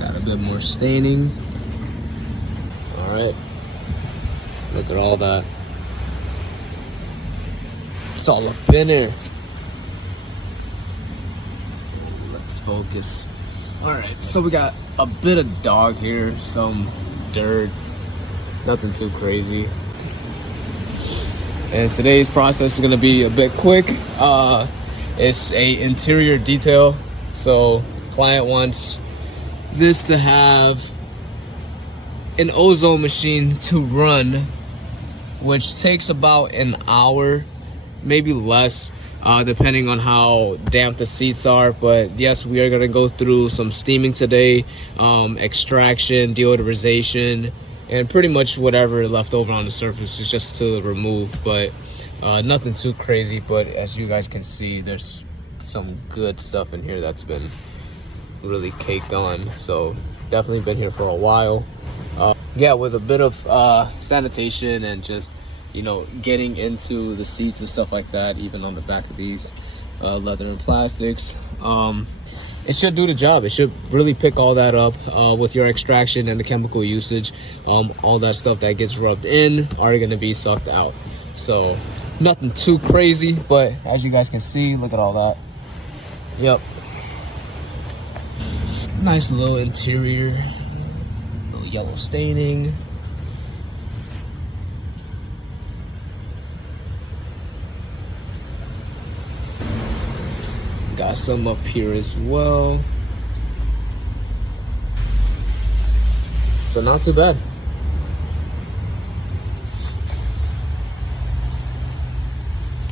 Got a bit more stainings. All right, look at all that. It's all up in there. Let's focus. All right, so we got a bit of dog here, some dirt, nothing too crazy. And today's process is gonna be a bit quick. It's a interior detail, so client wants this to have an ozone machine to run, which takes about an hour, maybe less, depending on how damp the seats are. But yes, we are gonna go through some steaming today, extraction, deodorization, and pretty much whatever left over on the surface is just to remove. But nothing too crazy. But as you guys can see, there's some good stuff in here that's been really caked on. So definitely been here for a while. Yeah, with a bit of sanitation and just, you know, getting into the seats and stuff like that, even on the back of these leather and plastics, it should do the job. It should really pick all that up with your extraction and the chemical usage. All that stuff that gets rubbed in are going to be sucked out. So nothing too crazy, but as you guys can see, look at all that. Yep, nice little interior, little yellow staining. Got some up here as well. So not too bad.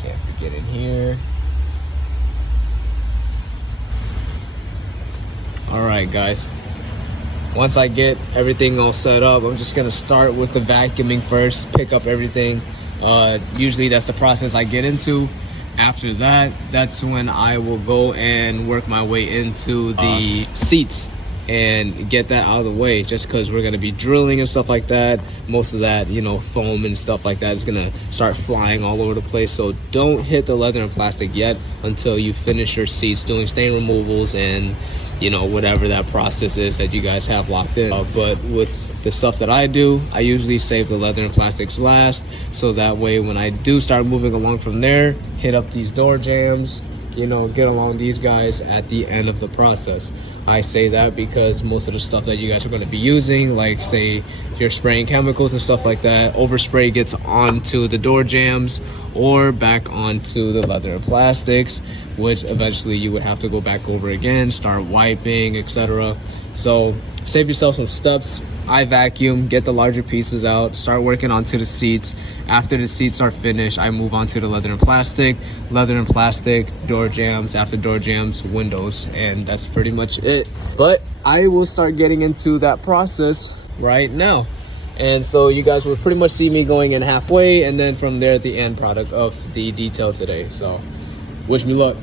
Can't forget in here. All right, guys. Once I get everything all set up, I'm just gonna start with the vacuuming first, pick up everything. Usually that's the process I get into. After that, that's when I will go and work my way into the seats and get that out of the way, just because we're going to be drilling and stuff like that. Most of that, you know, foam and stuff like that is going to start flying all over the place. So don't hit the leather and plastic yet until you finish your seats doing stain removals and, you know, whatever that process is that you guys have locked in. But with the stuff that I do, I usually save the leather and plastics last, so that way when I do start moving along from there, hit up these door jambs, you know, get along these guys at the end of the process. I say that because most of the stuff that you guys are going to be using, like say if you're spraying chemicals and stuff like that, overspray gets onto the door jambs or back onto the leather and plastics, which eventually you would have to go back over again, start wiping, etc. So save yourself some steps. I vacuum, get the larger pieces out, start working onto the seats. After the seats are finished, I move on to the leather and plastic, door jambs, after door jambs, windows, and that's pretty much it. But I will start getting into that process right now. And so you guys will pretty much see me going in halfway, and then from there the end product of the detail today. So wish me luck.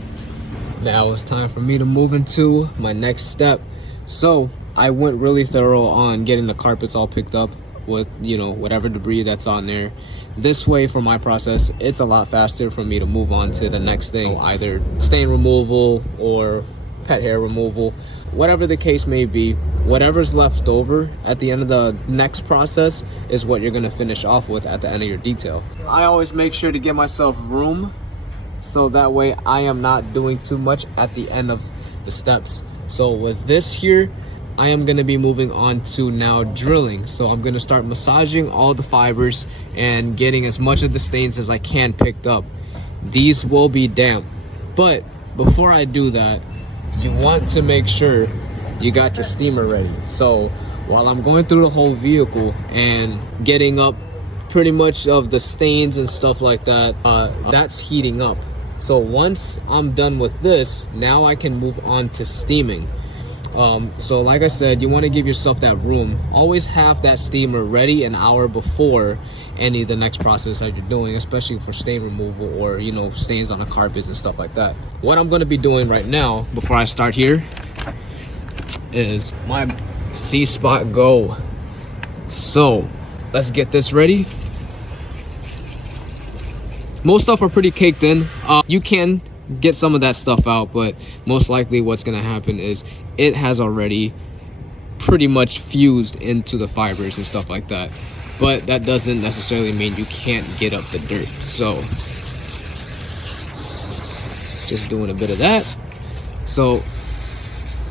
Now it's time for me to move into my next step. So I went really thorough on getting the carpets all picked up with, you know, whatever debris that's on there. This way for my process, it's a lot faster for me to move on to the next thing, either stain removal or pet hair removal, whatever the case may be. Whatever's left over at the end of the next process is what you're gonna finish off with at the end of your detail. I always make sure to give myself room, so that way I am not doing too much at the end of the steps. So with this here, I am going to be moving on to now drilling. So I'm going to start massaging all the fibers and getting as much of the stains as I can picked up. These will be damp, but before I do that, you want to make sure you got your steamer ready. So while I'm going through the whole vehicle and getting up pretty much of the stains and stuff like that, that's heating up. So once I'm done with this, now I can move on to steaming. So like I said, you want to give yourself that room. Always have that steamer ready an hour before any of the next process that you're doing, especially for stain removal or, you know, stains on the carpets and stuff like that. What I'm going to be doing right now before I start here is my C-Spot Go. So let's get this ready. Most stuff are pretty caked in. You can get some of that stuff out, but most likely what's going to happen is it has already pretty much fused into the fibers and stuff like that. But that doesn't necessarily mean you can't get up the dirt. So just doing a bit of that. So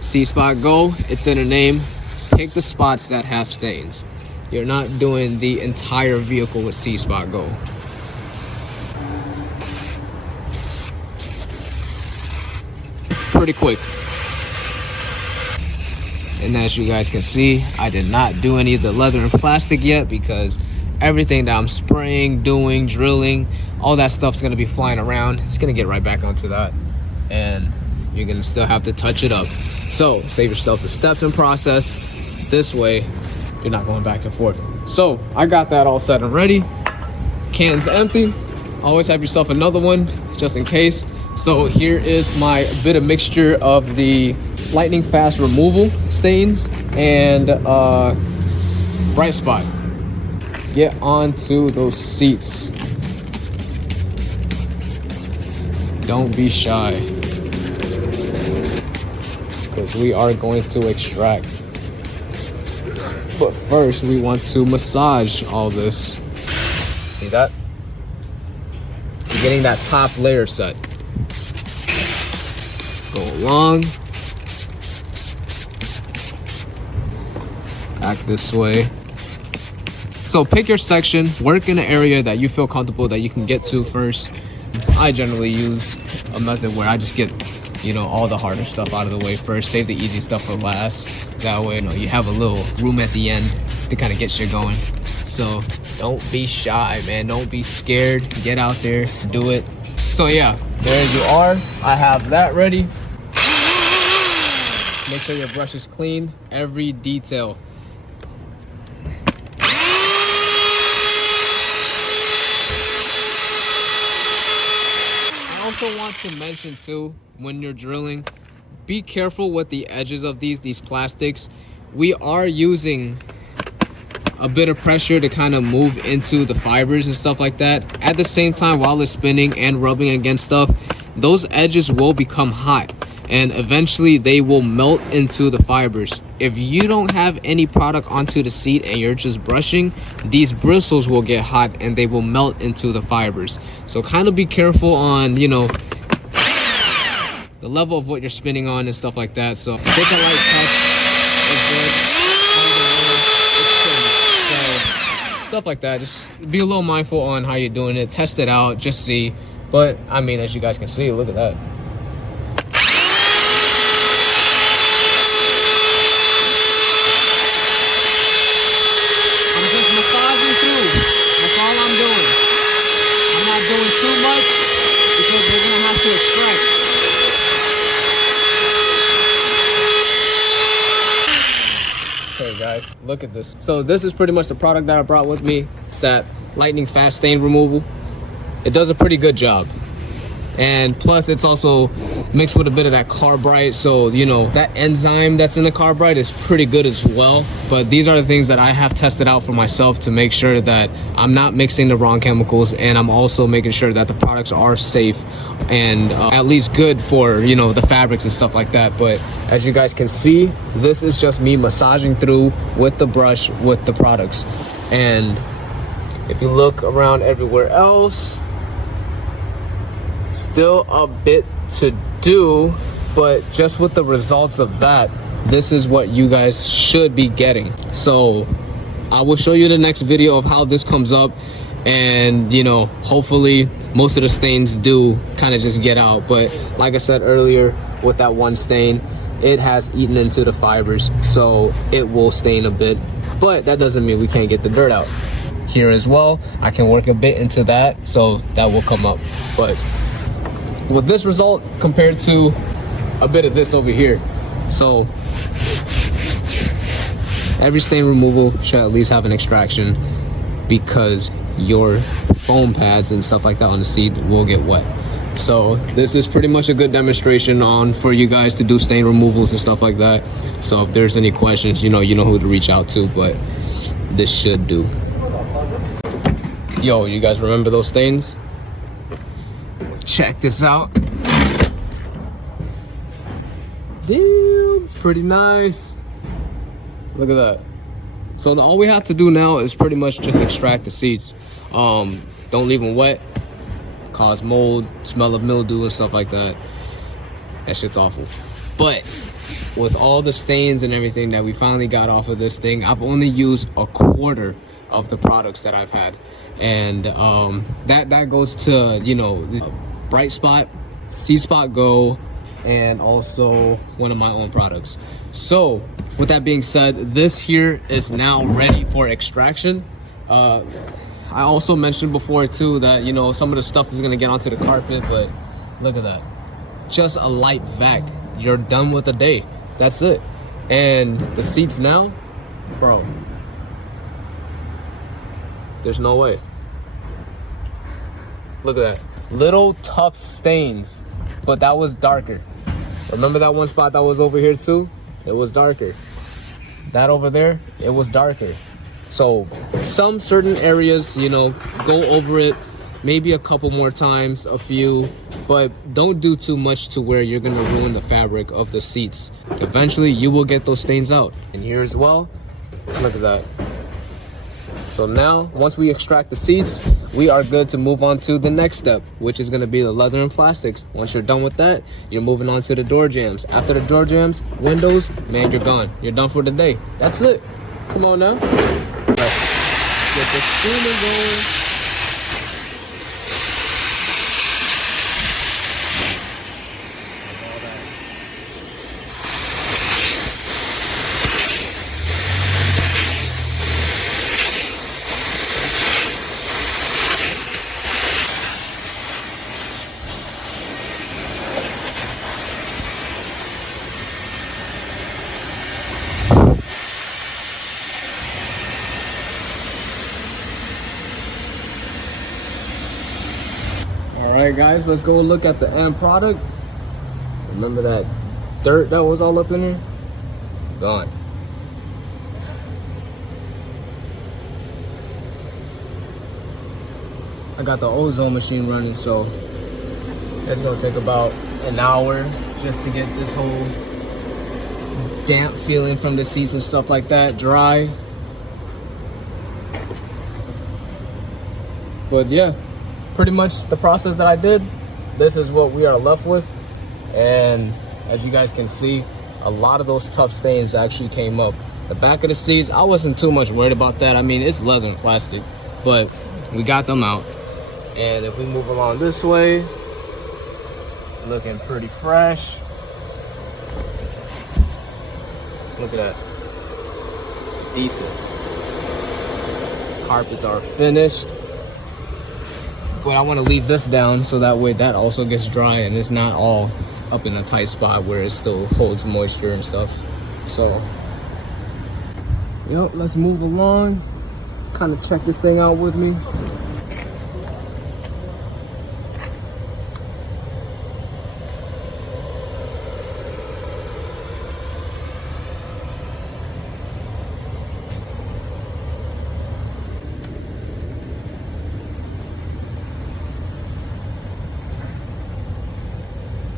C-Spot Go, it's in a name. Pick the spots that have stains. You're not doing the entire vehicle with C-Spot Go. Pretty quick. And as you guys can see, I did not do any of the leather and plastic yet because everything that I'm spraying, doing, drilling, all that stuff's gonna be flying around. It's gonna get right back onto that, and you're gonna still have to touch it up. So save yourself the steps and process. This way, you're not going back and forth. So I got that all set and ready. Can's empty. Always have yourself another one just in case. So here is my bit of mixture of the lightning fast removal stains and bright spot. Get onto those seats. Don't be shy, because we are going to extract. But first we want to massage all this. See that? You're getting that top layer set. Go along. Back this way. So pick your section, work in an area that you feel comfortable that you can get to first. I generally use a method where I just get, you know, all the harder stuff out of the way first, save the easy stuff for last. That way, you know, you have a little room at the end to kind of get shit going. So don't be shy, man. Don't be scared. Get out there, do it. So yeah, there you are. I have that ready. Make sure your brush is clean, every detail. I also want to mention too, when you're drilling, be careful with the edges of these plastics. We are using a bit of pressure to kind of move into the fibers and stuff like that. At the same time, while it's spinning and rubbing against stuff, those edges will become hot and eventually they will melt into the fibers. If you don't have any product onto the seat and you're just brushing, these bristles will get hot and they will melt into the fibers. So kind of be careful on, you know, the level of what you're spinning on and stuff like that. So take a light touch, it's good. So stuff like that, just be a little mindful on how you're doing it. Test it out, just see. But I mean, as you guys can see, look at that. Massaging through. That's all I'm doing. I'm not doing too much because we're gonna have to extract. Okay guys, look at this. So this is pretty much the product that I brought with me. It's that lightning fast stain removal. It does a pretty good job. And plus it's also mixed with a bit of that carbrite, so you know that enzyme that's in the carbrite is pretty good as well. But these are the things that I have tested out for myself to make sure that I'm not mixing the wrong chemicals, and I'm also making sure that the products are safe and at least good for, you know, the fabrics and stuff like that. But as you guys can see, this is just me massaging through with the brush with the products. And if you look around everywhere else, still a bit to do, but just with the results of that, this is what you guys should be getting. So I will show you the next video of how this comes up, and you know, hopefully most of the stains do kind of just get out. But like I said earlier, with that one stain, it has eaten into the fibers, so it will stain a bit, but that doesn't mean we can't get the dirt out. Here as well, I can work a bit into that, so that will come up. But with this result compared to a bit of this over here, so every stain removal should at least have an extraction, because your foam pads and stuff like that on the seat will get wet. So this is pretty much a good demonstration on for you guys to do stain removals and stuff like that. So if there's any questions, you know who to reach out to, but this should do. Yo, you guys remember those stains? Check this out. Damn, it's pretty nice. Look at that. So all we have to do now is pretty much just extract the seeds. Don't leave them wet, cause mold, smell of mildew and stuff like that. That shit's awful. But with all the stains and everything that we finally got off of this thing, I've only used a quarter of the products that I've had. And that goes to, you know, Bright Spot, Seed Spot Go, and also one of my own products. So with that being said, this here is now ready for extraction. I also mentioned before too that, you know, some of the stuff is gonna get onto the carpet, but look at that. Just a light vac. You're done with the day. That's it. And the seats now, bro, there's no way. Look at that. Little tough stains, but that was darker. Remember that one spot that was over here too? It was darker. That over there, it was darker. So some certain areas, you know, go over it maybe a couple more times, a few, but don't do too much to where you're gonna ruin the fabric of the seats. Eventually you will get those stains out. And here as well, look at that. So now, once we extract the seats, we are good to move on to the next step, which is gonna be the leather and plastics. Once you're done with that, you're moving on to the door jambs. After the door jambs, windows, man, you're gone. You're done for the day. That's it. Come on now. Let's get the steaming going. Alright guys, let's go look at the end product. Remember that dirt that was all up in here? Gone. I got the ozone machine running, so it's gonna take about an hour just to get this whole damp feeling from the seats and stuff like that dry. But yeah, pretty much the process that I did, this is what we are left with. And as you guys can see, a lot of those tough stains actually came up. The back of the seats, I wasn't too much worried about that. I mean, it's leather and plastic, but we got them out. And if we move along this way, looking pretty fresh. Look at that. Decent. Carpets are finished. But I want to leave this down so that way that also gets dry and it's not all up in a tight spot where it still holds moisture and stuff. So, yep, let's move along. Kind of check this thing out with me.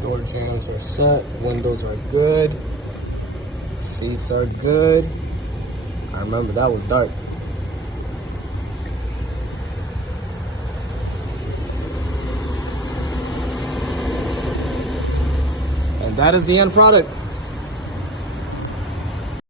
Door jambs are set, windows are good, seats are good. I remember that was dark. And that is the end product.